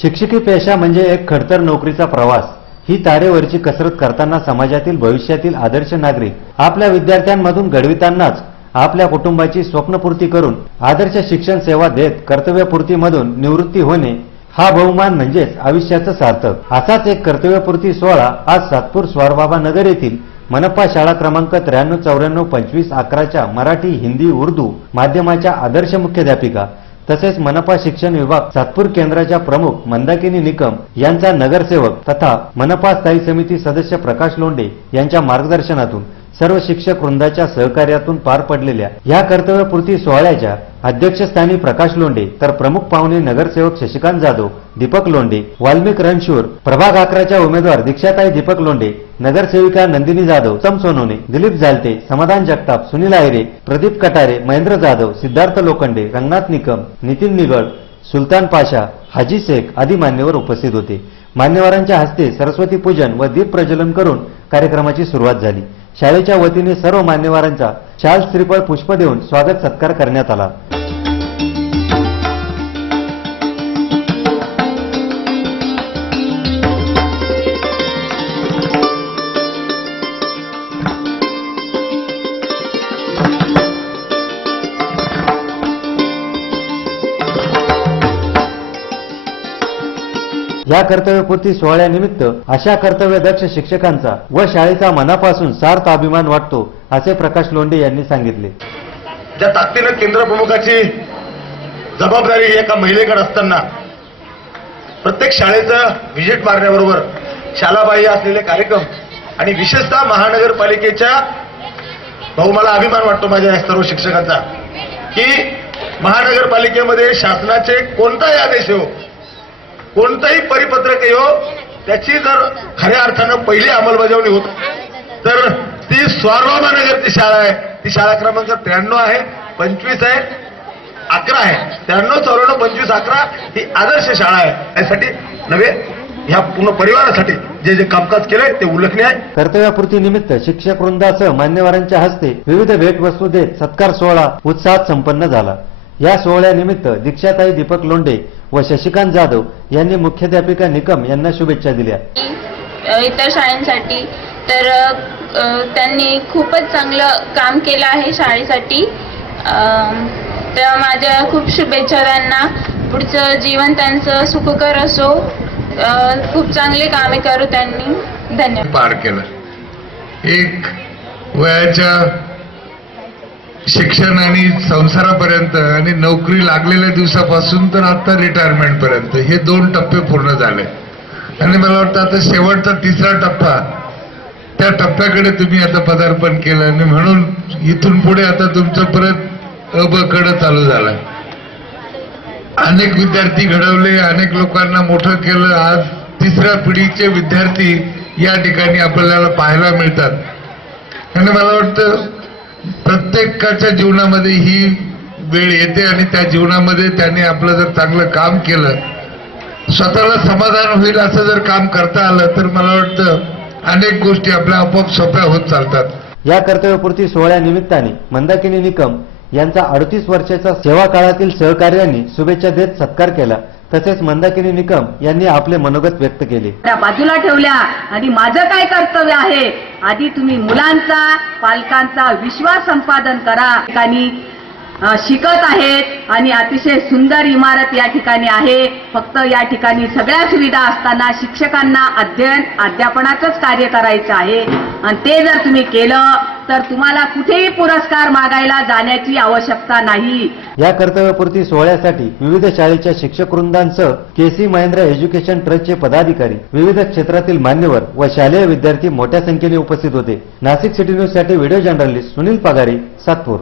शिक्षकी पेशा म्हणजे एक खडतर नोकरीचा प्रवास। ही तारेवरची कसरत करताना समाजातील भविष्यातील आदर्श नागरिक आपल्या विद्यार्थ्यांमधून घडवितानाच आपल्या कुटुंबाची स्वप्नपूर्ती करून आदर्श शिक्षण सेवा देत कर्तव्यपूर्तीमधून निवृत्ती होणे हा बहुमान म्हणजेच आयुष्याचं सार्थक। असाच एक कर्तव्यपूर्ती सोहळा आज सातपूर स्वारबाबा नगर येथील मनपा शाळा क्रमांक 93942511च्या मराठी, हिंदी, उर्दू माध्यमाच्या आदर्श मुख्याध्यापिका तसेच मनपा शिक्षण विभाग सातपूर केंद्राच्या प्रमुख मंदाकिनी निकम यांचा नगरसेवक तथा मनपा स्थायी समिती सदस्य प्रकाश लोंढे यांच्या मार्गदर्शनातून सर्व शिक्षक वृंदाच्या सहकार्यातून पार पडलेल्या या कर्तव्यपूर्ती सोहळ्याच्या अध्यक्षस्थानी प्रकाश लोंढे तर प्रमुख पाहुणे नगरसेवक शशिकांत जाधव, दीपक लोंढे, वाल्मिक रणशूर, प्रभाग 11च्या उमेदवार दीक्षाताई दीपक लोंढे, नगरसेविका नंदिनी जाधव, उत्तम सोनवणे, दिलीप जालते, समाधान जगताप, सुनील आयरे, प्रदीप कटारे, महेंद्र जाधव, सिद्धार्थ लोखंडे, रंगनाथ निकम, नितीन निगळ, सुलतान पाशा, हाजी शेख आदी मान्यवर उपस्थित होते। मान्यवरांच्या हस्ते सरस्वती पूजन व दीप प्रज्वलन करून कार्यक्रमाची सुरुवात झाली। शाळेच्या वतीने सर्व मान्यवरांचा शाल श्रीफळ पुष्प देऊन स्वागत सत्कार करण्यात आला। या कर्तव्यपूर्ती सोहळ्यानिमित्त अशा कर्तव्यदक्ष शिक्षकांचा व शाळेचा मनापासून सार्थ अभिमान वाटतो असे प्रकाश लोंढे यांनी सांगितले। ज्या ताकदीने केंद्र प्रमुखाची जबाबदारी एका महिलेकडे असताना प्रत्येक शाळेचं व्हिजिट मारण्याबरोबर शालाबाह्य असलेले कार्यक्रम आणि विशेषतः महानगरपालिकेच्या मला अभिमान वाटतो माझ्या सर्व शिक्षकांचा की महानगरपालिकेमध्ये शासनाचे कोणताही आदेश हो, कोणताही परिपत्रक येऊ त्याची जर खऱ्या अर्थानं पहिली अंमलबजावणी होत तर ती स्वारबाबा नगरची शाळा आहे। ती शाळा क्रमांक 93 आहे, 25 आहे, 11 आहे। 93, 94, 25, 11 ही आदर्श शाळा आहे। यासाठी नव्हे ह्या पूर्ण परिवारासाठी जे जे कामकाज केलंय ते उल्लेखनीय आहे। कर्तव्यपूर्ती निमित्त शिक्षक वृंदासह मान्यवरांच्या हस्ते विविध भेटवस्तू देत सत्कार सोहळा उत्साहात संपन्न झाला। या सोहळ्यानिमित्त दीक्षाताई दीपक लोंढे व शशिकांत जाधव यांनी मुख्याध्यापिका निकम यांना शुभेच्छा दिल्या। इतर शाळांसाठी तर त्यांनी खूपच चांगलं काम केलं आहे शाळेसाठी, तर माझ्या खूप शुभेच्छा त्यांना। पुढचं जीवन त्यांचं सुखकर असो, खूप चांगले कामे करू त्यांनी। धन्यवाद। पार केलं एक वयाच्या शिक्षण आणि संसारापर्यंत आणि नोकरी लागलेल्या दिवसापासून तर आता रिटायरमेंट पर्यंत हे 2 टप्पे पूर्ण झाले आणि मला वाटतं आता शेवटचा 3रा टप्पा, त्या टप्प्याकडे तुम्ही आता पदार्पण केलं आणि म्हणून इथून पुढे आता तुमचं परत कडे चालू झालं। अनेक विद्यार्थी घडवले, अनेक लोकांना मोठं केलं। आज 3ऱ्या पिढीचे विद्यार्थी या ठिकाणी आपल्याला पाहायला मिळतात आणि मला वाटतं प्रत्येकाच्या जीवनामध्ये ही वेळ येते आणि त्या जीवनामध्ये त्याने आपलं जर चांगलं काम केलं, स्वतःला समाधान होईल असं जर काम करता आलं तर मला वाटतं अनेक गोष्टी आपल्या आपोआप सोप्या होत चालतात। या कर्तव्यपूर्ती सोहळ्यानिमित्ताने मंदाकिनी निकम यांचा 38 वर्षाचा सेवा काळातील सहकार्यांनी शुभेच्छा देत सत्कार केला। तसेच मंदाकिनी निकम यांनी आपले मनोगत व्यक्त केले। त्या बाजूला ठेवल्या आणि माझं काय कर्तव्य आहे, आधी तुम्ही मुलांचा, पालकांचा विश्वास संपादन करा। ठिकाणी शिकत आहेत आणि अतिशय सुंदर इमारत या ठिकाणी आहे। फक्त या ठिकाणी सगळ्या सुविधा असताना शिक्षकांना अध्यापनाचंच कार्य करायचं आहे आणि ते जर तुम्ही केलं तर तुम्हाला कुठेही पुरस्कार मागायला जाण्याची आवश्यकता नाही। या कर्तव्यपूर्ती सोहळ्यासाठी विविध शाळेच्या शिक्षक वृंदांसह केसी महिंद्रा एज्युकेशन ट्रस्टचे पदाधिकारी, विविध क्षेत्रातील मान्यवर व शालेय विद्यार्थी मोठ्या संख्येने उपस्थित होते। नाशिक सिटी न्यूज साठी व्हिडिओ जर्नलिस्ट सुनील पगारे, सातपूर।